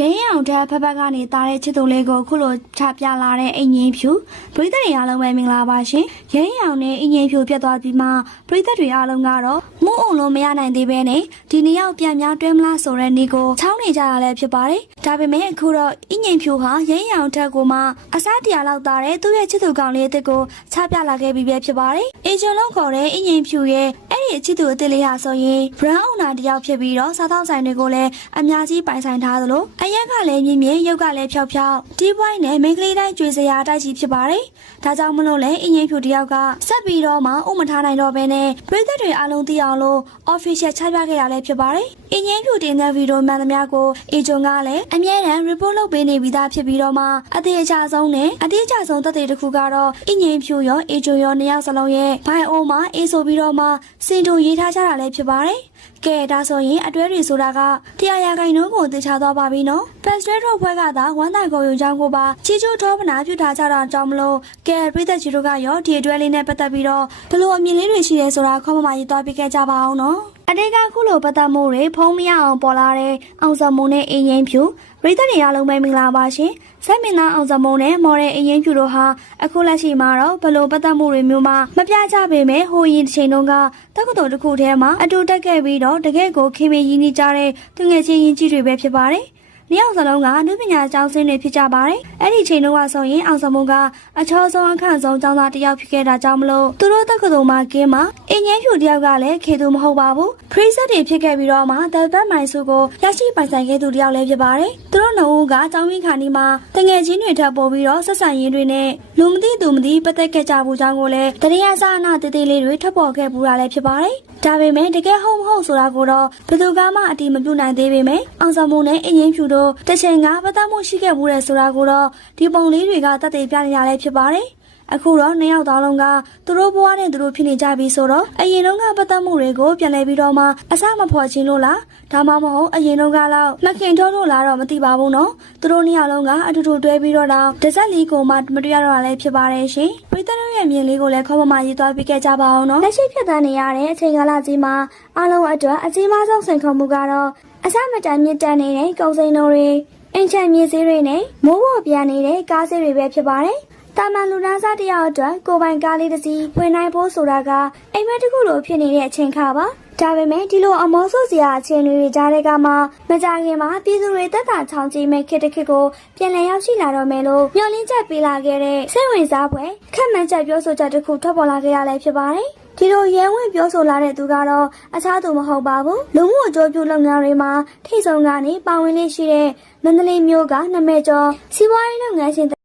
ရှင်အောင်တဲ့ဖက်ဖက်ကနေတားတဲ့ချစ်သူလေးကိုခုလိုချပြလာတဲ့အင်ကြီးဖြူပရိသတ်တွေအားလုံးပဲမင်္ဂလာပါရှင်။ရဲအောင်နဲ့အင်ကြီးဖြူပြတ်သွားပြီးမှပရိသတ်တွေအားလုံးကတော့မို့အောင်လို့မရနိုင်သေးပဲနဲ့ဒီနေ့ရောက်ပြန်များတွဲမလားဆိုတဲ့နေ့ကိုချောင်းနေကြရလဲဖြစ်ပါတယ်။ဒါပေမဲ့အခုတော့အင်ကြီးဖြူဟာရဲအောင်ထက်ကိုမှအစားတရားလောက်တာတဲ့သူ့ရဲ့ချစ်သူကောင်လေးအစ်ကိုချပြလာခဲ့ပြီးပဲဖြစ်ပါတယ်။အေဂျွန်လုံးခေါ်တဲ့အင်ကြီးဖြူရဲ့အဲ့ဒီချစ်သူအစ်စ်လေးဟာဆိုရင် brand owner တယောက်ဖြစ်ပြီးတော့စားသောက်ဆိုင်တွေကိုလည်းအများကြီးပိုင်ဆိုင်ထားသလိုအရက်ကလည်းမြင့်မြင့်ရုပ်ကလည်းဖြောက်ဖြောက်ဒီပွိုင်းနဲ့မိန်းကလေးတိုင်းကျွေစရာတိုက်ကြီးဖြစ်ပါတယ်။ဒါကြောင့်မလို့လဲအင်ကြီးဖြူတယောက်ကဆက်ပြီးတော့မှဥမထားနိုင်တော့ဘဲနဲ့ပြည်သက်တွေအားလုံးသိအောင်လို့ official ချပြခဲ့ရလဲဖြစ်ပါတယ်။အင်ကြီးဖြူတင်တဲ့ဗီဒီယိုမှန်သမျှကိုအေဂျွန်ကလည်းအမြဲတမ်း report လုပ်ပေးနေပြီးသားဖြစ်ပြီးတော့မှအသေးအချဆုံးနဲ့အသေးအချဆုံးသက်သေတစ်ခုကတော့အင်ကြီးဖြူရောအေဂျွန်ရောနှစ်ယောက်စလုံးရဲ့ bio မှာအေးဆိုပြီးတော့မှစင်တူရေးထားကြတာလည်းဖြစ်ပါတယ်။ကဲဒါဆိုရင်အတွဲတွေဆိုတာကတရားရဂိုင်နှုန်းကိုသိချသွားပါပြီနော်။ Pastel တို့ဖွဲ့ကသာဝမ်းတိုင်ကုန်ရုံကြောင်းကိုပါချီကျူးထောပနာပြုထားကြတာကြောင့်မလို့ကဲပြည်သက်ကြီးတို့ကရောဒီအတွဲလေးနဲ့ပတ်သက်ပြီးတော့ဘလို့အမြင်လေးတွေရှိရဲဆိုတာခေါင်းမမရေးသွားပြခဲ့ကြပါအောင်နော်။အတေးကခုလိုပတ်သက်မှုတွေဖုံးမရအောင်ပေါ်လာတဲ့အောင်စမုံနဲ့အင်းရင်ဖြူပြည်သက်တွေအားလုံးပဲမင်္ဂလာပါရှင်။ဆက်မင်းသားအောင်စမုံနဲ့မော်တဲ့အင်းရင်ဖြူတို့ဟာအခုလက်ရှိမှာတော့ဘလို့ပတ်သက်မှုတွေမျိုးမှမပြကြပေမဲ့ဟိုရင်တစ်ချိန်တုန်းကတက္ကသိုလ်တစ်ခုထဲမှာအတူတက်ခဲ့ပြီးတော့တကယ့်ကိုခင်မင်းရင်းနှီးကြတဲ့သူငယ်ချင်းရင်းကြီးတွေပဲဖြစ်ပါတယ်။နှစ်ယောက်စလုံးကအနုပညာကျောင်းဆင်းတွေဖြစ်ကြပါတယ်။အဲ့ဒီချိန်တုန်းကဆိုရင်အောင်စမုံကအချောဆုံးအခန့်ဆုံးကျောင်းသားတစ်ယောက်ဖြစ်ခဲ့တာကြောင့်မလို့သူတို့တက္ကသိုလ်မှာကင်းမှာအင်းငယ်ဖြူတစ်ယောက်ကလည်းခေသူမဟုတ်ပါဘူး။ preset တွေဖြစ်ခဲ့ပြီးတော့မှThe Bad Mind စုကိုရရှိပိုင်ဆိုင်ခဲ့သူတစ်ယောက်လည်းဖြစ်ပါတယ်။သူတို့နှစ်ဦးကကျောင်းဝင်းခါနီမှာတငယ်ချင်းတွေထပ်ပေါ်ပြီးတော့ဆက်ဆံရေးတွေနဲ့လူမသိသူမသိပတ်သက်ခဲ့ကြဘူးကြောင်းကိုလည်းတရေအစအနတေးသေးလေးတွေထပ်ပေါ်ခဲ့ပူတာလည်းဖြစ်ပါတယ်။ဒါပေမဲ့တကယ်ဟုတ်မဟုတ်ဆိုတာကိုတော့ဘယ်သူကမှအတိမပြုနိုင်သေးပေမဲ့အောင်စမုံနဲ့အင်းရင်ဖြူတို့တစ်ချိန်ကပတ်သက်မှုရှိခဲ့ဘူးတဲ့ဆိုတာကိုတော့ဒီပုံလေးတွေကသက်သေပြနေရလဲဖြစ်ပါတယ်။အခုတော့နှစ်ယောက်သားလုံးကသူတို့ဘဝနဲ့သူတို့ဖြစ်နေကြပြီဆိုတော့အရင်တုန်းကပတ်သက်မှုတွေကိုပြန်လဲပြီးတော့မှအစမဖော်ချင်းလို့လားဒါမှမဟုတ်အရင်တုန်းကလောက်မခင်ထုတ်လို့လားတော့မသိပါဘူးနော်။သူတို့နှစ်ယောက်လုံးကအတူတူတွဲပြီးတော့တောင်တစ်စက်လေးကိုမှမတွေ့ရတော့တာလည်းဖြစ်ပါတယ်ရှင်။ပြည်သက်တို့ရဲ့မြင်လေးကိုလည်းခေါင်းမမရေးသွားပြခဲ့ကြပါအောင်နော်။လက်ရှိဖြစ်တဲ့နေရတဲ့အချိန်ကာလကြီးမှာအားလုံးအတွက်အကြီးမားဆုံးစိန်ခေါ်မှုကတော့အစမတန်မြင့်တက်နေတဲ့ကုန်စည်နှုန်းတွေအင်ချန်မြေစည်းတွေနဲ့မိုးပေါ်ပြန်နေတဲ့ကားစည်းတွေပဲဖြစ်ပါတယ်။တာမန်လူတန်းစားတယောက်အတွက်ကိုယ်ပိုင်ကားလေးတစ်စီးဝင်နိုင်ဖို့ဆိုတာကအိမ်မက်တစ်ခုလိုဖြစ်နေတဲ့အချိန်ခါပါ။ဒါပေမဲ့ဒီလိုအမောဆိုးစရာအခြေအနေတွေကြားတဲ့ကမှမကြခင်မှာပြည်သူတွေတက်တာချောင်းကြီးမဲ့ခေတ်တစ်ခေတ်ကိုပြန်လည်ရောက်ရှိလာတော့မယ်လို့မျှော်လင့်ချက်ပေးလာခဲ့တဲ့စိတ်ဝင်စားဖွယ်ခက်မှန်ချက်ပြောဆိုချက်တစ်ခုထွက်ပေါ်လာခဲ့ရလဲဖြစ်ပါတယ်။ဒီလိုရဲဝင်ပြောဆိုလာတဲ့သူကတော့အခြားသူမဟုတ်ပါဘူးလူမှုအကျိုးပြုလုပ်ငန်းတွေမှာထိတ်ဆုံးကနေပါဝင်လေးရှိတဲ့မန္တလေးမြို့ကနာမည်ကျော်စီးပွားရေးလုပ်ငန်းရှင်